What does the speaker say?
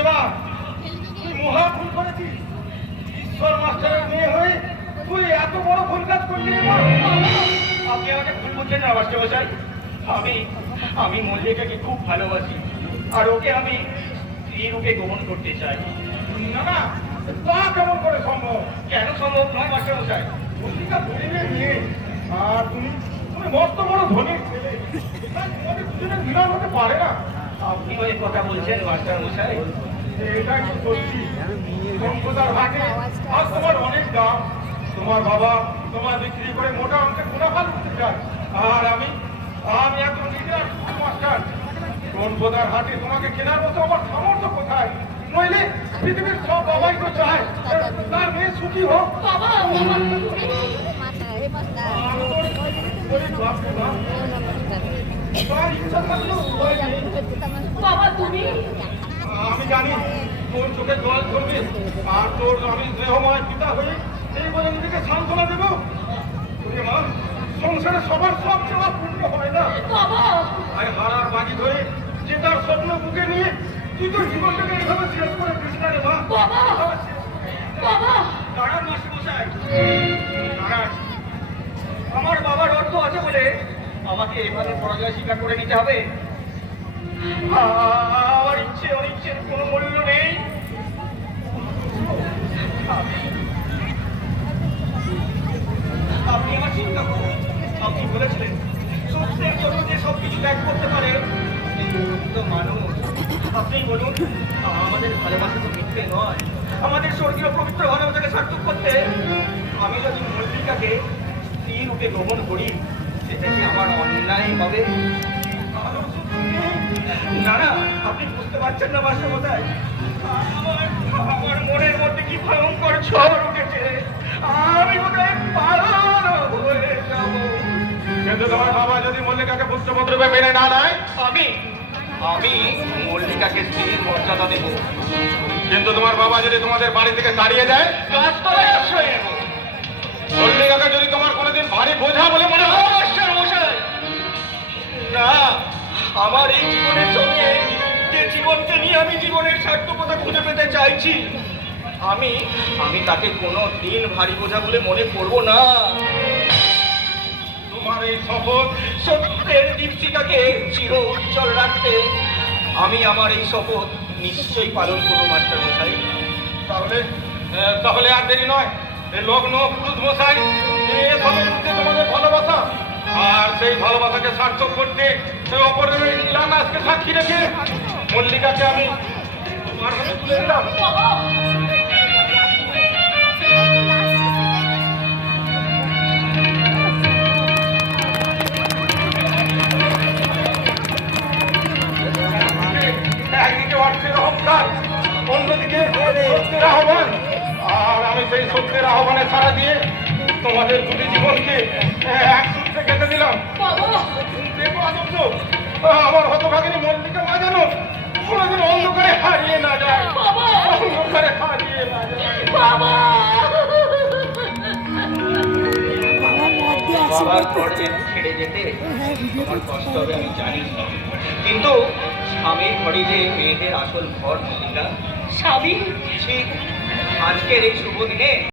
দেবা তুই মহা ভুল করেছিস। ঈশ্বর মাস্টারের মেয়ে হয়ে তুই এত বড় ভুল কাজ করলি রে মা। আপনি আমাকে ভুল বুঝছেন না মাস্টারমশাই। আমি আমি মল্লিকাকে খুব ভালোবাসি, আর ওকে আমি স্ত্রী রূপে গ্রহণ করতে চাই। না না, তা কেমন করে সম্ভব? কেন সম্ভব নয় মাস্টারমশাই? মল্লিকা ধনীর মেয়ে আর তুমি তুমি মস্ত বড় ধনীর ছেলে, তোমাদের দুজনের মিলন হতে পারে না। আপনি ওই কথা বলছেন মাস্টারমশাই? এটাই তো সত্যি। সম্পদার হাটে আজ তোমার অনেক দাম। তোমার বাবা তোমার বিক্রি করে মোটা অঙ্কের মুনাফা করতে চায়, আর আমি আমি একজন লিডার মাস্টার। সম্পদার হাটে তোমাকে কেনার মতো আমার সামর্থ্য কোথায়? নইলে পৃথিবীর সব বাবাই তো চায় তার মেয়ে সুখী হোক। বাবা তুমি আমি জানি তোর চোখে জল ধরবে, আর তোর আমি স্নেহময় পিতা হয়ে এই বলে নিজেকে সান্ত্বনা দেবো। ওরে মা, সংসারে সবার সব চাওয়া পূর্ণ হয় না। বাবা আর হারার বাজি ধরে যে তার স্বপ্ন বুকে নিয়ে তুই তোর জীবনটাকে এইভাবে শেষ করে দিস না রে মা। বাবা বাবা দাঁড়ান মাস্টারমশাই, দাঁড়ান। আমার বাবার অর্থ আছে বলে আমাকে এভাবে পরাজয় স্বীকার করে নিতে হবে? আমার ইচ্ছে অনিচ্ছের কোনো মূল্য নেই। আপনি আমার চিন্তা করুন। আপনি বলেছিলেন সত্যের জন্য যে সবকিছু ত্যাগ করতে পারে সেই তো মানুষ। আপনি বলুন, আমাদের ভালোবাসা তো মিথ্যে নয়। আমাদের স্বর্গীয় পবিত্র ভালোবাসাকে সার্থক করতে আমি যদি মল্লিকাকে স্ত্রী রূপে গ্রহণ করি, সেটা কি আমার অন্যায় হবে? না না, আপনি বুঝতে পারছেন না মাস্টারমশাই। আমার মনের মধ্যে কি ভয়ঙ্কর ঝড় উঠেছে। আমি বোধহয় পাগল হয়ে যাব। কিন্তু তোমার বাবা যদি মল্লিকাকে পুত্রপত্র মেনে না নেয়, আমি আমি মল্লিকাকে স্ত্রীর মর্যাদা দেব। কিন্তু তোমার বাবা যদি তোমাদের বাড়ি থেকে তাড়িয়ে দেয়, গাছতলায় আশ্রয় নেব। মল্লিকাকে যদি তোমার কোনোদিন ভারী বোঝা বলে মনে হয়, মাস্টারমশাই, না, আমার এই জীবনের সঙ্গে যে জীবনকে নিয়ে আমি জীবনের সার্থকতা খুঁজে পেতে চাইছি, আমি আমি তাকে কোনো দিন ভারী বোঝা বলে মনে করব না। তোমার এই শপথ সত্যের দীপশিখাকে চির উজ্জ্বল রাখতে আমি আমার এই শপথ নিশ্চয়ই পালন করবো মাস্টারমশাই। তাহলে তাহলে আর দেরি নয়। এই লগ্ন পুরুষ মশাই এসবের মধ্যে তোমাদের ভালোবাসা, আর সেই ভালোবাসাকে সার্থক করতে সেই অপরের ইলাকাকে সাক্ষী রেখে মল্লিকাকে আমি তোমার হাতে তুলে দিলাম। একদিকে অর্থের অহংকার, অন্যদিকে সত্যের আহ্বান, আর আমি সেই সত্যের আহ্বানে সাড়া দিয়ে তোমাদের দুটি জীবনকে এক সূত্রে কেটে দিলাম। দেখো আদর্শ, আমার হতভাগিনী মল্লিকা মা যেন কোনোদিন অন্ধকারে হারিয়ে না যায়, অন্ধকারে হারিয়ে না যায়। বাবা বাবার ঘরে ছেড়ে যেতে আমার কষ্ট হবে আমি জানি, কিন্তু স্বামীর ঘরে যে মেয়েদের আসল ঘর মল্লিকা, স্বামী ঠিক আজকের এই শুভ দিনে